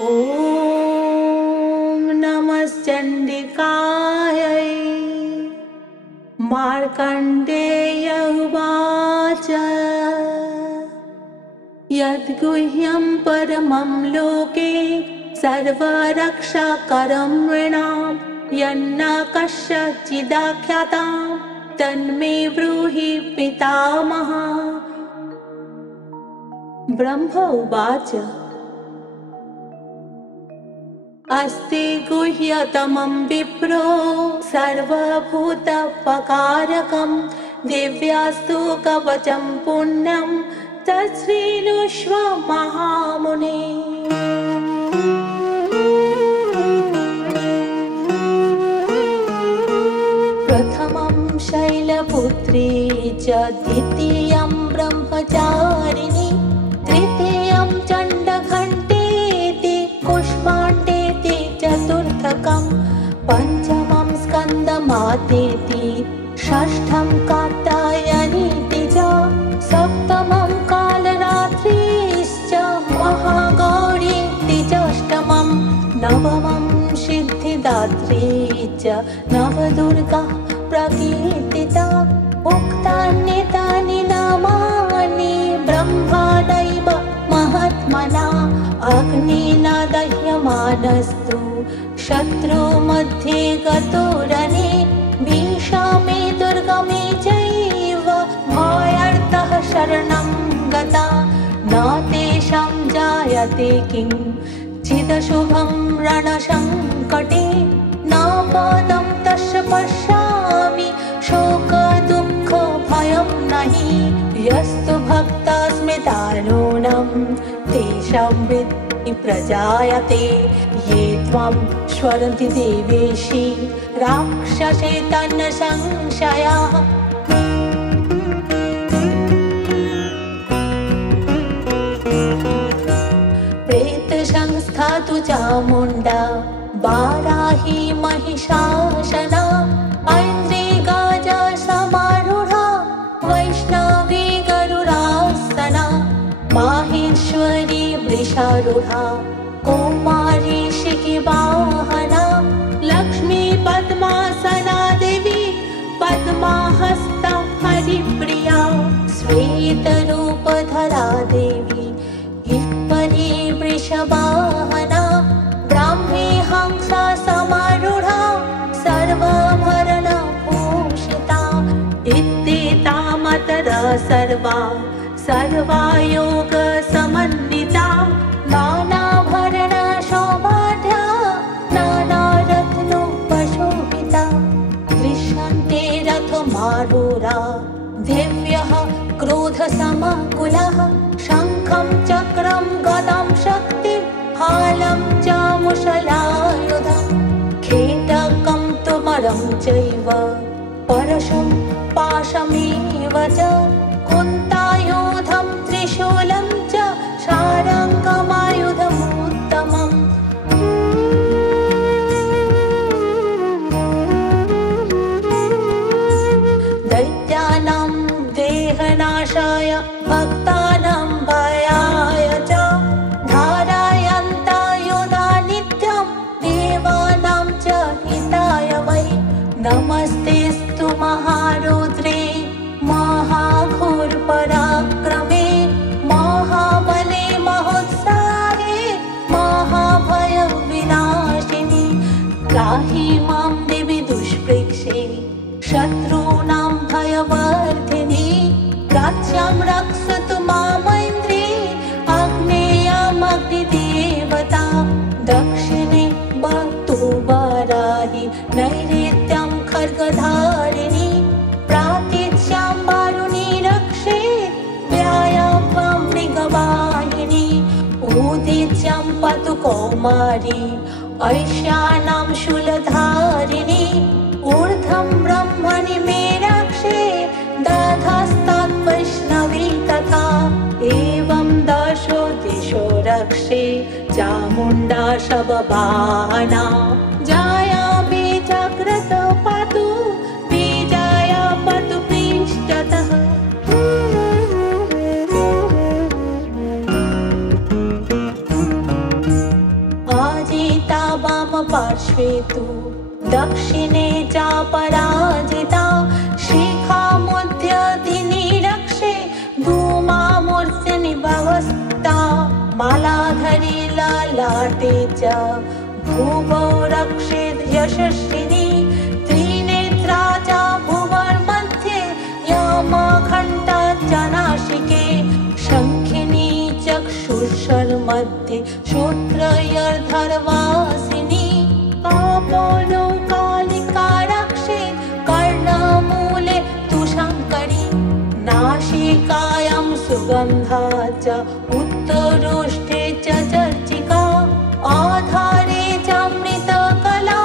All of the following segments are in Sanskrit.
ॐ नमश्चण्डिकायै। मार्कण्डेय उवाच यद्गुह्यं परमं लोके सर्वरक्षाकरं नृणां यन्न कस्यचिदाख्यातं तन्मे ब्रूहि पितामह। ब्रह्म उवाच अस्ति गुह्यतमं विप्रो सर्वभूतोपकारकं दिव्यास्तु कवचं पुण्यं तच्छृणुष्व महामुने। प्रथमं शैलपुत्री च द्वितीयं ब्रह्मचारिणी तृतीयं चण्डघण्टेति कुष्माण्डेति चतुर्थकं पञ्चमं स्कन्दमातेति षष्ठं कात्यायनीति च सप्तमं कालरात्रिश्च महागौरीति च नवमं सिद्धिदात्री च नवदुर्गा प्रकीर्तिता। उक्तान्येतानि नामानि ब्रह्मणैव महात्मना अग्निना दह्यमानस्तु शत्रुमध्ये गतो रणे भीषणे दुर्गमे चैव भयार्तः शरणं गता न तेषां जायते किञ्चिदशुभं रणसङ्कटे न पदं तस्य पश्यामि शोकदुःखभयं नहि यस्तु भक्तस्मितानूनं तेषां वृत्तिः प्रजायते ये त्वां स्मरन्ति देवेशि राक्षसे तन्न संशयः। प्रेतसंस्था तु चामुण्डा वाराही महिषासना ऐन्द्रिगाजा समारूढा वैष्णवी गरुडासना माहेश्वरी वृषारूढा कौमारी शिखिवाहना लक्ष्मी पद्मासना देवी पद्माहस्ता हरिप्रिया श्वेतरूपधरा देवी ईश्वरी वृषवाहना ब्राह्मी हंसा समारूढा सर्वाभरणभूषिता इत्येतामतरा सर्वा योगसमन्विता नानाभरणशोभाढ्या नानारत्नोपशोभिता दृश्यन्ते रथमारूढा दिव्यः क्रोधसमाकुलः शङ्खं चक्रं गदां शक्तिं हालं च मुशलायुधं खेटकं तुमरं चैव परशुं पाशमेव च कुन्तायुधं त्रिशूलं च शारङ्गमायुधमुत्तमम्। दैत्यानां देहनाशाय भक्तानां भयाय च धारयन्तायुधा नित्यं देवानां च हिताय वै नमस्तेऽस्तु महारुद्रे महाघोरपराक्रमे महाबले महोत्साहे महाभयविनाशिनि त्राहि मां देवि दुष्प्रेक्षे शत्रूणां भयवर्धिनि प्राच्यां रक्षतु मामैन्द्री आग्नेयामग्निदेवता दक्षिणे बतु वाराहि नैऋत्यं खड्गधारिणि प्रातीच्यां वारुणी रक्षे व्यायां मृगवाहिनी उदीच्यां पतु कौमारी ऐशानां शूलधारिणी ऊर्ध्वं ब्रह्मणि मे रक्षे दधस्तात् वैष्णवी तथा एवं दशो दिशो रक्षे चामुण्डा शववाहना जाया बीजाग्रत पातु बीजाया पतु पृष्ठतः। पार्श्वे तु दक्षिणे च पराजिता शिखामुद्यतिनि रक्षे धूमामूर्तिनि भवस्ता मालाधरी ललाटे च भुवौ रक्षेत् यशस्विनी त्रिनेत्रा च भुवर्मध्ये यमघण्टा च नासिके शङ्खिनी चक्षुषर्मध्ये श्रोत्रयर्धर्वासिनी कापोलो कालिका रक्षेत् कर्णमूले तु शङ्करी नासिकायां सुगन्धा च उत्तरोष्ठे च चर्चिका आधारे च मृतकला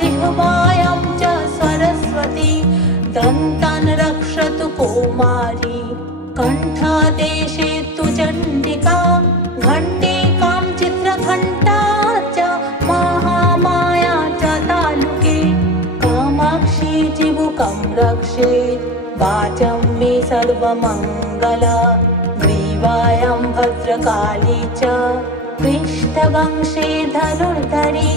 जिह्वायां च सरस्वती दन्तान् रक्षतु कौमारी कण्ठदेशे तु चण्डिका घण्टिकां चित्रघण्टा च महामाया च तालुके कामाक्षी चिबुकं रक्षेत् वाचं मे सर्वमङ्गला ग्रीवायां भद्रकाली च पृष्ठवंशे धनुर्धरी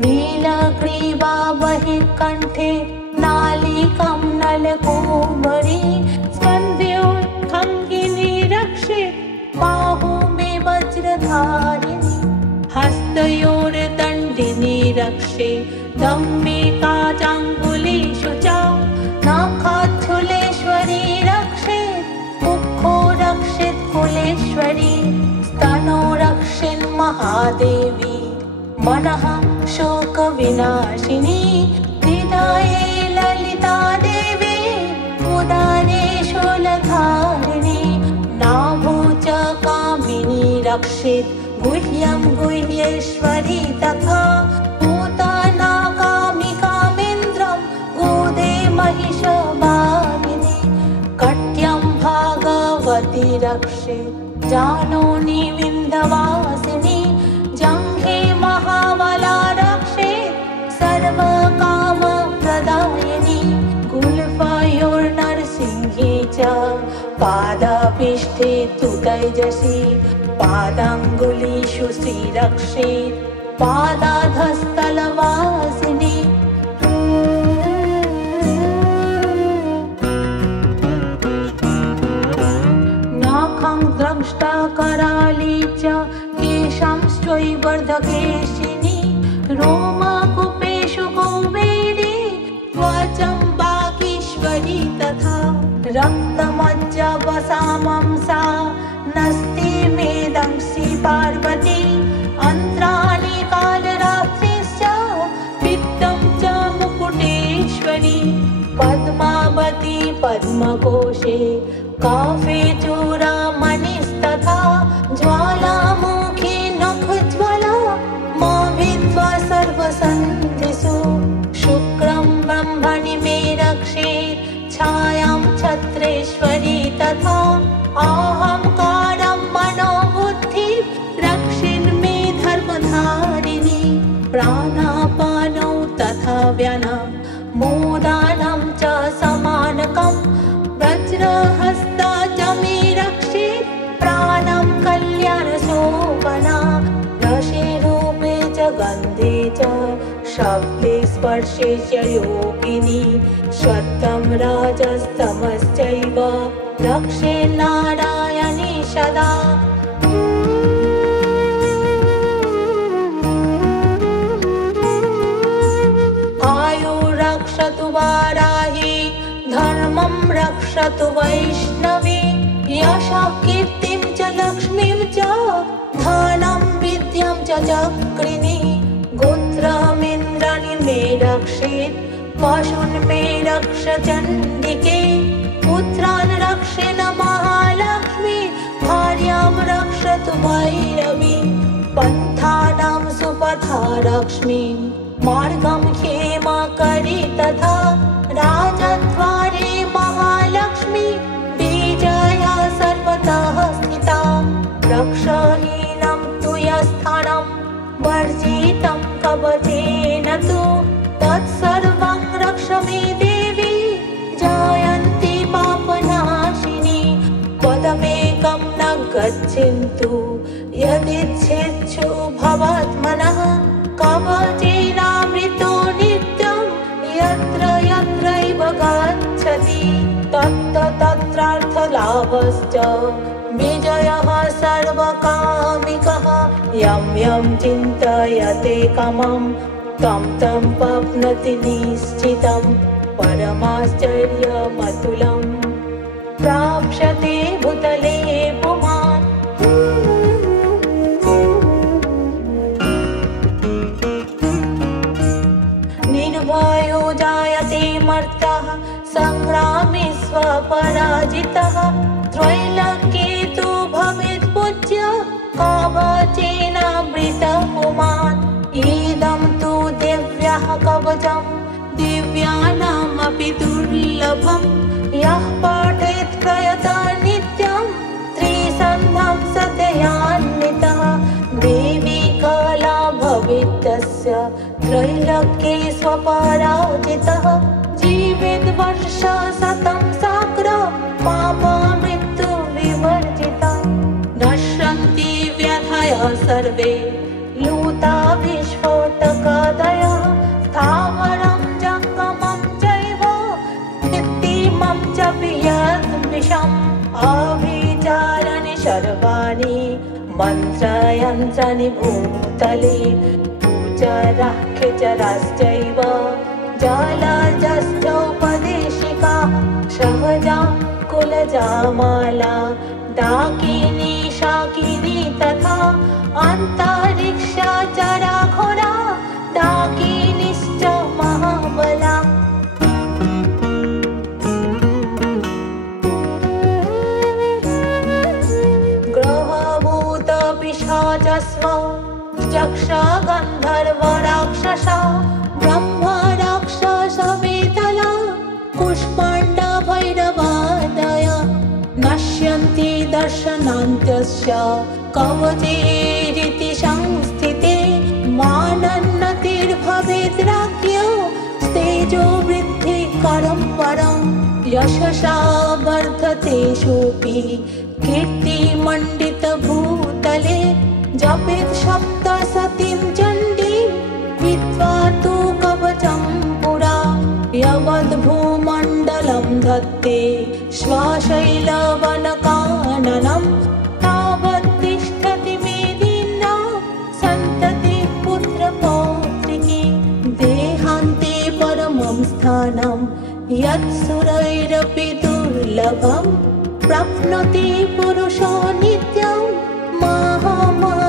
नीलग्रीवा बहिर्कण्ठे नालिकां नलकोमरी स्कन्ध्योत्खङ्गिनी रक्षेत् बाहु मे वज्रधारिणी हस्तयोर्दण्डिनी रक्षे दम्बिका चाङ्गुलीषु च नाखाच्छूलेश्वरी रक्षेत् मुखो रक्षेत् कुलेश्वरी स्तनो रक्षेन् महादेवी मनः शोकविनाशिनी हृदये ललिता देवी उदरे शूलधारिणी नाभो च कामिनी रक्षेत् गुह्यं गुह्येश्वरी तथा पूतनाकामिकामिन्द्रं गोदे महिषवाहिनी कट्यं भागवती रक्षेत् जानोनि विन्ध्यवासिनी जङ्घे महाबला रक्षेत् सर्वकामप्रदायिनी गुल्फयोर्नरसिंही च पादपिष्ठे तु तैजसी पादाङ्गुलीषु श्रीरक्षेत् पादाधस्थलवासिनी नाखं द्रष्टा कराली च केशंश्चैवर्धकेशिनी रोमकूपेषु कौबेरी त्वचं वागीश्वरी तथा रक्तमज्जवसामंसा नस्ति मेदंसि पार्वती अन्त्राणि कालरात्रिश्च पित्तं च मुकुटेश्वरी पद्मावती पद्मकोशे काफे चूडामणिस्तथा ज्वालामुखी नखज्वला माभित्वा सर्वसन्धिषु शुक्रं ब्रह्मणि मे रक्षेत् छायां छत्रेश्वरी तथा अहंकारं मनोबुद्धि रक्षिन्मे धर्मधारिणी प्राणापानौ तथा व्यनं मोदानं च समानकं वज्रहस्ता च मे रक्षेत् प्राणं कल्याणशोभना रसे रूपे च गन्धे च शब्दे स्पर्शे च योगिनी शब्दं राजस्तमश्चैव रक्षे नारायणी सदा आयु रक्षतु वाराही धर्मं रक्षतु वैष्णवी यशः कीर्तिं च लक्ष्मीं च धनं विद्यां च चक्रिणी गोत्रमिन्द्राणि मे रक्षेत् पशून् मे रक्ष चण्डिके पुत्रान् रक्षेण महालक्ष्मी भार्यां रक्षतु भैरवी पन्थानां सुपथा लक्ष्मीं मार्गं क्षेमकरी तथा राजद्वारे महालक्ष्मी विजया सर्वतः स्थिता रक्षहीनं तु यस्थानं वर्जितं कवचेन तु तत्सर्वं रक्ष मे देवी जयन्ती पापनाशिनी पदमे रक्षति तत्रार्थलाभश्च विजयः सर्वकामिकः यं यं चिन्तयते कामं तं तं प्राप्नोति निश्चितं परमाश्चर्यमतुलं प्राप्स्यते भूतले पुमान् निर्भयो जायते मर्त्यः संग्रामे स्वपराजितः त्रैलोक्ये तु भवेत् पूज्य कवचेनावृतः पुमान् इदं तु दिव्यः कवचं दिव्यानामपि दुर्लभं यः पठेत् प्रयतः नित्यं त्रिसन्ध्यं सत्ययान्वितः देवी कला भवेत् तस्य त्रैलोक्ये स्वपराजितः जीवेत् वर्षशतं साग्र पापमृत्युविवर्जिता नश्यन्ति व्यथायः सर्वे लूता विस्फोटकादयः स्थावरं जङ्गमं चैव कृत्रिमं च विषम् अभिचाराणि सर्वाणि मन्त्रयन्त्राणि भूतले कुचराः खेचराश्चैव जलजश्चोपदेशिका सहजा कुलजा माला डाकिनी शाकिनी तथा अन्तरिक्षचरा घोरा डाकिनीश्च महाबला ग्रहभूतपिशाचस्व यक्ष गन्धर्वराक्षसा ब्रह्मराक्षसवेतला कुष्माण्डभैरवादय नश्यन्ति दर्शनान्त्यस्य कवचेरिति संस्थिते मानन्नतिर्भवेत् राज्ञो तेजो वृद्धिकरं परं यशसा वर्धते सोऽपि कीर्तिमण्डितभूतले जपेत् सप्तशतीं चण्डीं विद्वा तु कवचं पुरा यवद्भूमण्डलं धत्ते श्वाशैलवनकाननं तावत् तिष्ठति मेदिना सन्ततिः पुत्रपौत्रिकी देहान्ते परमं स्थानं यत्सुरैरपि दुर्लभं प्राप्नोति पुरुषो नित्यं महामहिम